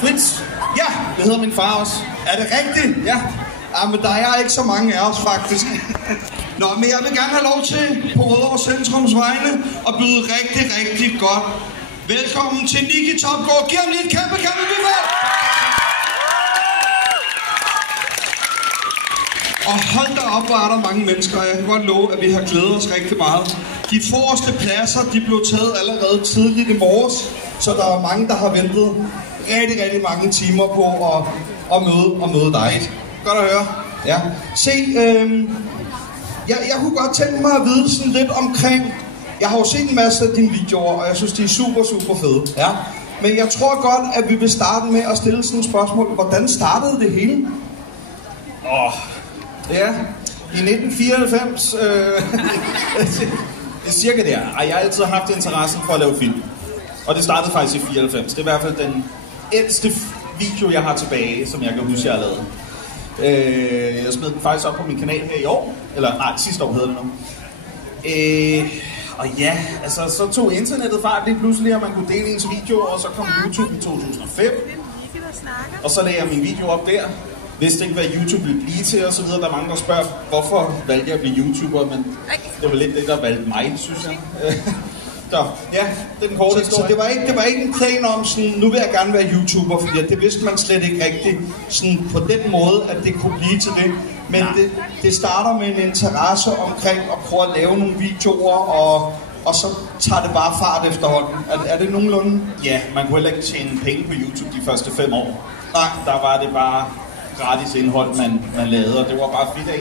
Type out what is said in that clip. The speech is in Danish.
Fritz? Ja, det hedder min far også. Er det rigtigt? Ja. Ja, men der er ikke så mange af os, faktisk. Nå, men jeg vil gerne have lov til, på Rødovre Centrums vegne, at byde rigtig, rigtig godt velkommen til Nikki Topgaard. Giv ham lige et kæmpe bifald! Og hold da op, hvor er der mange mennesker, og jeg kan godt love, at vi har glædet os rigtig meget. De forreste pladser, de blev taget allerede tidligt i morges, så der er mange, der har ventet rigtig mange timer på at møde dig. Godt at høre. Ja. Se, jeg kunne godt tænke mig at vide sådan lidt omkring. Jeg har jo set en masse af dine videoer, og jeg synes, de er super fede. Ja. Men jeg tror godt, at vi vil starte med at stille sådan et spørgsmål. Hvordan startede det hele? Ja, i 1994, cirka der. Og jeg har altid haft interessen for at lave film. Og det startede faktisk i 94. Det er i hvert fald den ældste video, jeg har tilbage, som jeg kan huske, jeg har lavet. Jeg smed den faktisk op på min kanal her i år. Eller nej, sidste år hedder det nu. Og ja, altså så tog internettet fart lige pludselig, og man kunne dele ens videoer, og så kom YouTube i 2005. Og så lagde jeg min video op der. Vidste ikke, hvad YouTube ville blive til, og så videre. Der er mange, der spørger, hvorfor valgte jeg at blive YouTuber, men det var lidt det, der valgte mig, synes jeg. Så ja, det er den korte historie. Så det var ikke en plan om sådan, nu vil jeg gerne være YouTuber, fordi det vidste man slet ikke rigtigt sådan på den måde, at det kunne blive til det. Men det starter med en interesse omkring at prøve at lave nogle videoer, og så tager det bare fart efterhånden. Er det nogenlunde? Ja, man kunne heller ikke tjene penge på YouTube de første 5 år. Nej, der var det bare gratis indhold, man lavede, og det var bare fedt af